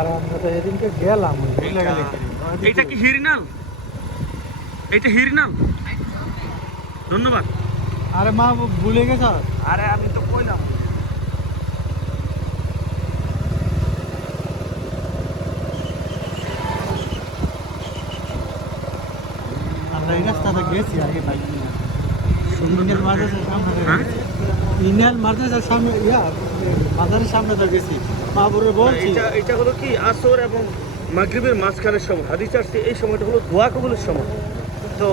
আর আমরা তো এদিনকে গেলাম ভুলে গেলে এইটা কি হিরিনাল? এইটা হিরিনাল। ধন্যবাদ। আরে মা ভুলে গেছ। আরে আমি তো কইলাম আমরা এই রাস্তাটা গেছি আগে বাইক নিয়ে ইন্ডিয়ান মাদ্রাসার সামনে হ্যাঁ? ইন্ডিয়ান মাদ্রাসার সামনে বাজারের সামনে তো গেছি মাহবুরে বলছি এটা হলো কি আসর এবং মাগরিবের মাঝখানের সময়। হাদিস আসছে এই সময়টা হলো দোয়া কবুলের সময়। তো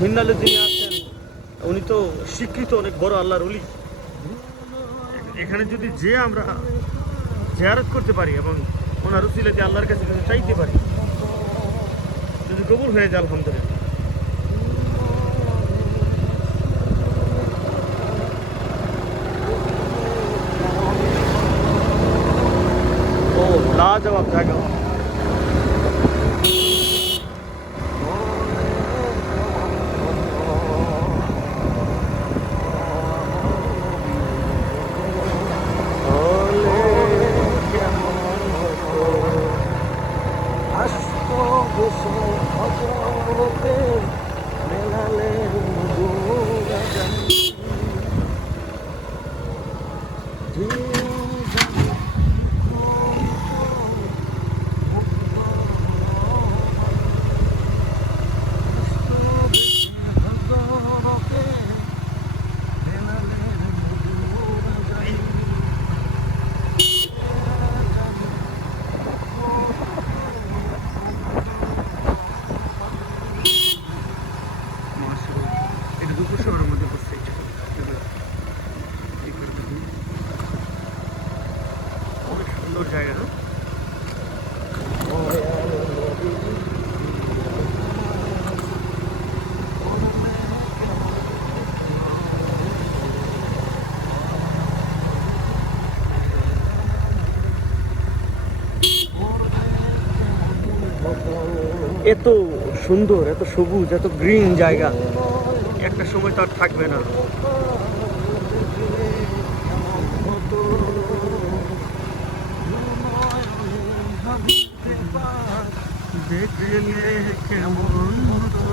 হিন্দালে যিনি আছেন উনি তো শিক্ষিত অনেক বড় আল্লাহর ওলি। এখানে যদি যে আমরা জিয়ারত করতে পারি এবং ওনার উসিলাতে আল্লাহর কাছে কিছু চাইতে পারি, যদি কবুল হয়ে যায় আলহামদুলিল্লাহ। ও লাজবাব জায়গা। এটা দুপুর শহরের মধ্যে পড়ছে। অনেক সুন্দর জায়গা। এত সুন্দর, এত সবুজ, এত গ্রিন জায়গা একটা সময় তো আর থাকবে না। দেখলে কেমন হতো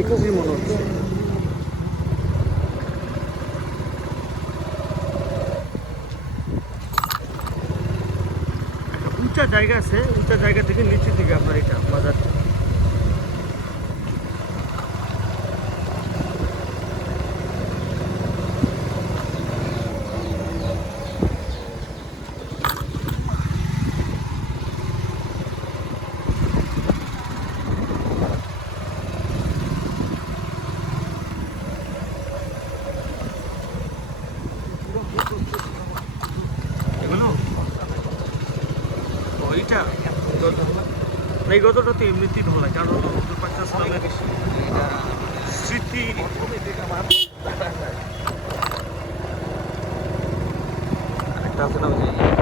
একই মনে হচ্ছে। একটা উঁচা জায়গা আছে, উঁচা জায়গা থেকে নিচের দিকে আপনার এটা বাজারটা। এগুলো ওইটা এই গতটা তো এমনিতেই ভালো লাগে, কারণ হলো 50 সালের স্মৃতি। আরেকটা আছে না ওই যে